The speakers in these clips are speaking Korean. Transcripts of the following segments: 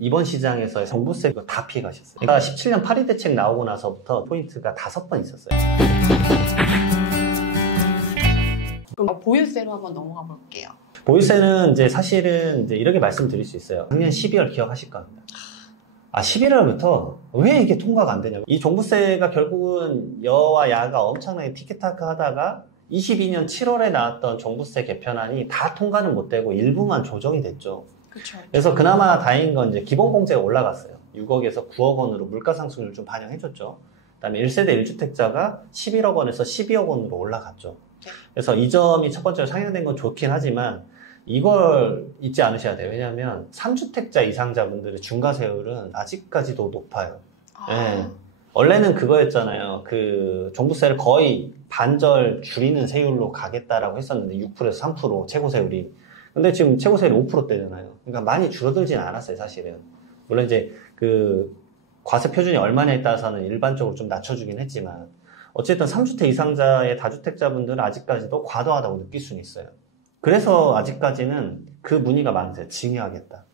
이번 시장에서 종부세 다 피해 가셨어요. 그러니까 17년 파리 대책 나오고 나서부터 포인트가 5번 있었어요. 그럼 보유세로 한번 넘어가 볼게요. 보유세는 이제 사실은 이제 이렇게 말씀드릴 수 있어요. 작년 12월 기억하실 겁니다. 11월부터 왜 이게 통과가 안 되냐고. 이 종부세가 결국은 여와 야가 엄청나게 티키타카 하다가 22년 7월에 나왔던 종부세 개편안이 다 통과는 못 되고 일부만 조정이 됐죠. 그쵸. 그래서 그나마 다행인 건 이제 기본공제가 올라갔어요. 6억에서 9억 원으로 물가상승률 좀 반영해줬죠. 그다음에 1세대 1주택자가 11억 원에서 12억 원으로 올라갔죠. 그래서 이 점이 첫 번째로 상향된 건 좋긴 하지만 이걸 잊지 않으셔야 돼요. 왜냐하면 3주택자 이상자분들의 중과세율은 아직까지도 높아요. 네. 원래는 그거였잖아요. 그 종부세를 거의 반절 줄이는 세율로 가겠다라고 했었는데 6%에서 3% 최고세율이. 근데 지금 최고세율이 5%대잖아요. 그러니까 많이 줄어들지는 않았어요, 사실은. 물론 이제 그 과세 표준이 얼마냐에 따라서는 일반적으로 좀 낮춰주긴 했지만 어쨌든 3주택 이상자의 다주택자분들은 아직까지도 과도하다고 느낄 수는 있어요. 그래서 아직까지는 그 문의가 많으세요. 증여하겠다.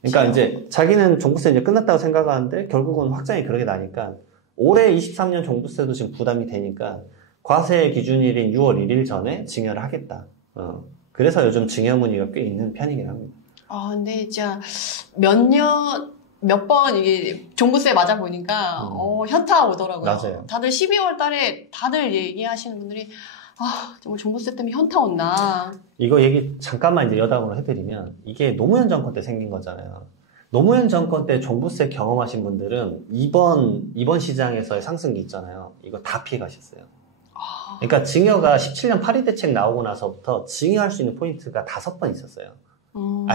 그러니까 이제 자기는 종부세 이제 끝났다고 생각하는데 결국은 확장이 그렇게 나니까 올해 23년 종부세도 지금 부담이 되니까 과세 기준일인 6월 1일 전에 증여를 하겠다. 그래서 요즘 증여 문의가 꽤 있는 편이긴 합니다. 근데 진짜 몇 번 이게 종부세 맞아 보니까 현타 오더라고요. 맞아요. 다들 12월 달에 다들 얘기하시는 분들이 정말 종부세 때문에 현타 온다. 이거 얘기 잠깐만 이제 여담으로 해드리면 이게 노무현 정권 때 생긴 거잖아요. 노무현 정권 때 종부세 경험하신 분들은 이번 시장에서의 상승기 있잖아요. 이거 다 피해 가셨어요. 그러니까 증여가 17년 파리 대책 나오고 나서부터 증여할 수 있는 포인트가 5번 있었어요.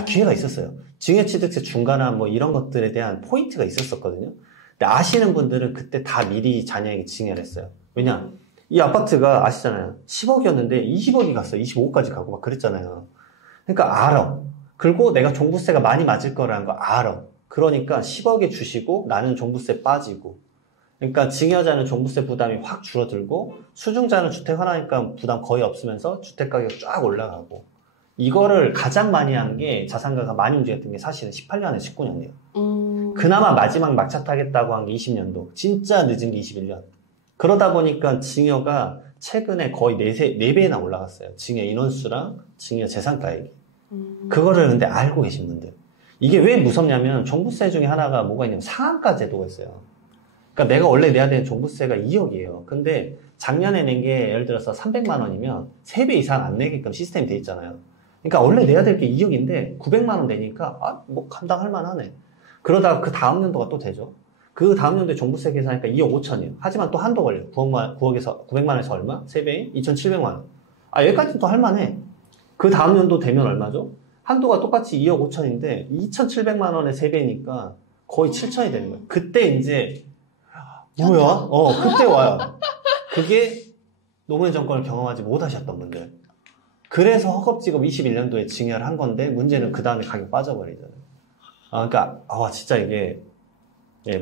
기회가 있었어요. 증여취득세 중간한 뭐 이런 것들에 대한 포인트가 있었었거든요. 근데 아시는 분들은 그때 다 미리 자녀에게 증여를 했어요. 왜냐? 이 아파트가 아시잖아요. 10억이었는데 20억이 갔어요. 25억까지 가고 막 그랬잖아요. 그러니까 알아. 그리고 내가 종부세가 많이 맞을 거라는 거 알아. 그러니까 10억에 주시고 나는 종부세 빠지고. 그러니까 증여자는 종부세 부담이 확 줄어들고 수중자는 주택 하나니까 부담 거의 없으면서 주택 가격 쫙 올라가고. 이거를 가장 많이 한 게 자산가가 많이 움직였던 게 사실은 18년에 19년이에요. 그나마 마지막 막차 타겠다고 한 게 20년도. 진짜 늦은 게 21년. 그러다 보니까 증여가 최근에 거의 4배나 올라갔어요. 증여 인원수랑 증여 재산가액이. 그거를 근데 알고 계신 분들. 이게 왜 무섭냐면 종부세 중에 하나가 뭐가 있냐면 상한가 제도가 있어요. 그러니까 내가 원래 내야 되는 종부세가 2억이에요. 근데 작년에 낸 게 예를 들어서 300만 원이면 3배 이상 안 내게끔 시스템이 돼 있잖아요. 그러니까 원래 내야 될 게 2억인데 900만 원 내니까 뭐 감당할 만하네. 그러다가 그 다음 연도가 또 되죠. 그 다음 연도에 종부세 계산하니까 2억 5천이에요. 하지만 또 한도 걸려요. 9억에서 900만 원에서 얼마? 3배인 2,700만 원. 여기까지는 또 할만해. 그 다음 연도 되면 얼마죠? 한도가 똑같이 2억 5천인데 2,700만 원에 3배니까 거의 7천이 되는 거예요. 그때 이제 뭐야? 그때 와요. 그게 노무현 정권을 경험하지 못하셨던 분들. 그래서 허겁지겁 21년도에 증여를 한 건데 문제는 그 다음에 가격 빠져버리잖아요. 그러니까 진짜 이게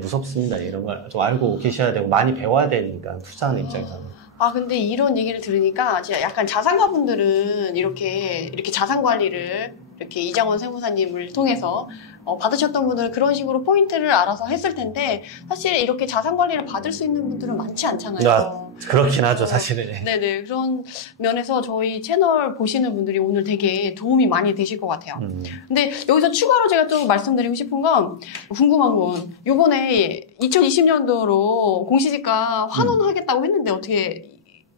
무섭습니다. 이런 걸 좀 알고 계셔야 되고 많이 배워야 되니까 투자하는 입장에서는. 근데 이런 얘기를 들으니까 진짜 약간 자산가분들은 이렇게 자산 관리를 이렇게 이장원 세무사님을 통해서 받으셨던 분들은 그런 식으로 포인트를 알아서 했을 텐데 사실 이렇게 자산 관리를 받을 수 있는 분들은 많지 않잖아요. 그렇긴 하죠, 사실은. 네네. 그런 면에서 저희 채널 보시는 분들이 오늘 되게 도움이 많이 되실 것 같아요. 근데 여기서 추가로 제가 또 말씀드리고 싶은 건 궁금한 건 요번에 2020년도로 공시지가 환원하겠다고 했는데 어떻게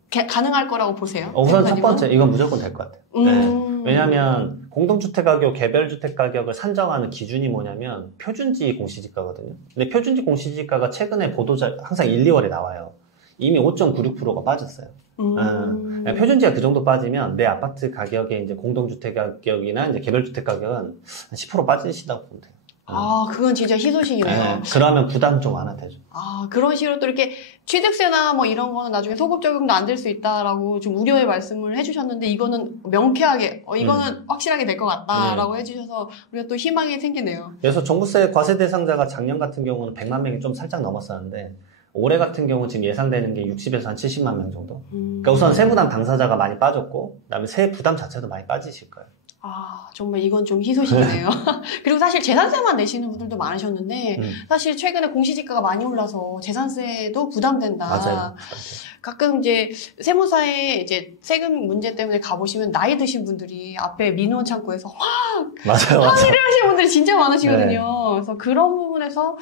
가능할 거라고 보세요? 우선 첫 번째, 이건 무조건 될 것 같아요. 네. 왜냐하면 공동주택가격, 개별주택가격을 산정하는 기준이 뭐냐면 표준지 공시지가거든요. 근데 표준지 공시지가가 최근에 보도자 항상 1, 2월에 나와요. 이미 5.96%가 빠졌어요. 표준지가 그 정도 빠지면 내 아파트 가격에 이제 공동주택 가격이나 이제 개별주택 가격은 한 10% 빠지시다고 보면 돼요. 그건 진짜 희소식이네요. 그러면 부담 좀 완화되죠. 그런 식으로 또 이렇게 취득세나 뭐 이런 거는 나중에 소급 적용도 안 될 수 있다라고 좀 우려의 말씀을 해주셨는데 이거는 명쾌하게, 이거는 확실하게 될 것 같다라고 해주셔서 우리가 또 희망이 생기네요. 그래서 종부세 과세 대상자가 작년 같은 경우는 100만 명이 좀 살짝 넘었었는데 올해 같은 경우 지금 예상되는 게 60에서 한 70만 명 정도. 그러니까 우선 세부담 당사자가 많이 빠졌고, 그다음에 세 부담 자체도 많이 빠지실 거예요. 아, 정말 이건 좀 희소식이네요. 그리고 사실 재산세만 내시는 분들도 많으셨는데, 사실 최근에 공시지가가 많이 올라서 재산세도 부담된다. 맞아요. 가끔 이제 세무사에 이제 세금 문제 때문에 가보시면 나이 드신 분들이 앞에 민원 창구에서 맞아요. 항의를 하시는 분들이 진짜 많으시거든요. 그래서 그런 부분에서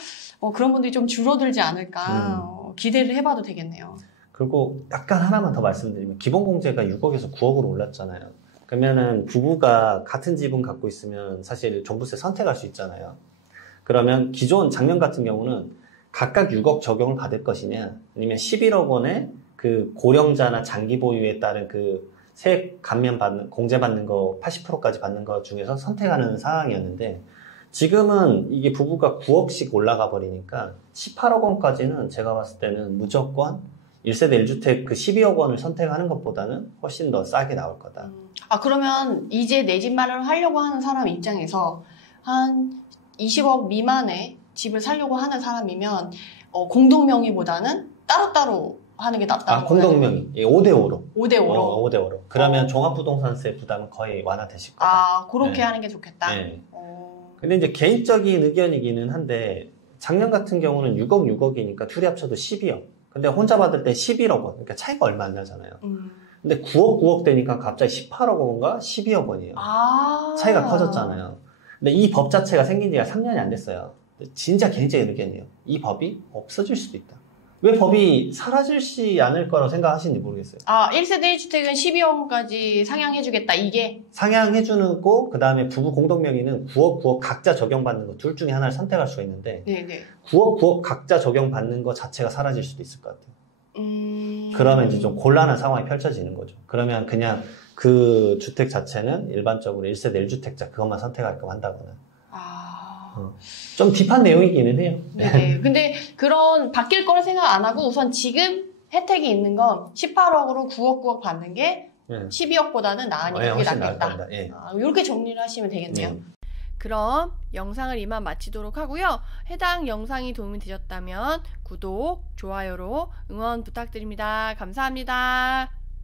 그런 분들이 좀 줄어들지 않을까 기대를 해봐도 되겠네요. 그리고 약간 하나만 더 말씀드리면 기본공제가 6억에서 9억으로 올랐잖아요. 그러면은 부부가 같은 집은 갖고 있으면 사실 종부세 선택할 수 있잖아요. 그러면 기존 작년 같은 경우는 각각 6억 적용을 받을 것이냐, 아니면 11억 원의 그 고령자나 장기 보유에 따른 그 세액 감면 받는, 공제 받는 거 80%까지 받는 거 중에서 선택하는 상황이었는데, 지금은 이게 부부가 9억씩 올라가 버리니까 18억 원까지는 제가 봤을 때는 무조건 1세대 1주택 그 12억 원을 선택하는 것보다는 훨씬 더 싸게 나올 거다. 아, 그러면 이제 내 집 마련을 하려고 하는 사람 입장에서 한 20억 미만의 집을 사려고 하는 사람이면 공동명의보다는 따로따로 하는 게 낫다고. 공동명의. 5대5로. 5대5로. 5대5로. 그러면 종합부동산세 부담은 거의 완화되실 거다. 아, 그렇게 네. 하는 게 좋겠다. 네. 근데 이제 개인적인 의견이기는 한데, 작년 같은 경우는 6억이니까 둘이 합쳐도 12억. 근데 혼자 받을 때 11억 원. 그러니까 차이가 얼마 안 나잖아요. 근데 9억 되니까 갑자기 18억 원과 12억 원이에요. 아. 차이가 커졌잖아요. 근데 이 법 자체가 생긴 지가 3년이 안 됐어요. 진짜 개인적인 의견이에요. 이 법이 없어질 수도 있다. 왜 법이 사라지지 않을 거라고 생각하시는지 모르겠어요. 아, 1세대 1주택은 12억까지 상향해주겠다, 이게? 상향해주는 거, 그 다음에 부부 공동명의는 9억 각자 적용받는 거 둘 중에 하나를 선택할 수가 있는데, 네네. 9억 각자 적용받는 거 자체가 사라질 수도 있을 것 같아요. 그러면 이제 좀 곤란한 상황이 펼쳐지는 거죠. 그러면 그냥 그 주택 자체는 일반적으로 1세대 1주택자 그것만 선택할까 한다거나. 좀 딥한 내용이기는 해요. 네. 근데 그런 바뀔 거를 생각 안 하고 우선 지금 혜택이 있는 건 18억으로 9억 받는 게 12억보다는 나으니까 그게 낫겠다. 예. 이렇게 정리를 하시면 되겠네요. 그럼 영상을 이만 마치도록 하고요. 해당 영상이 도움이 되셨다면 구독, 좋아요로 응원 부탁드립니다. 감사합니다.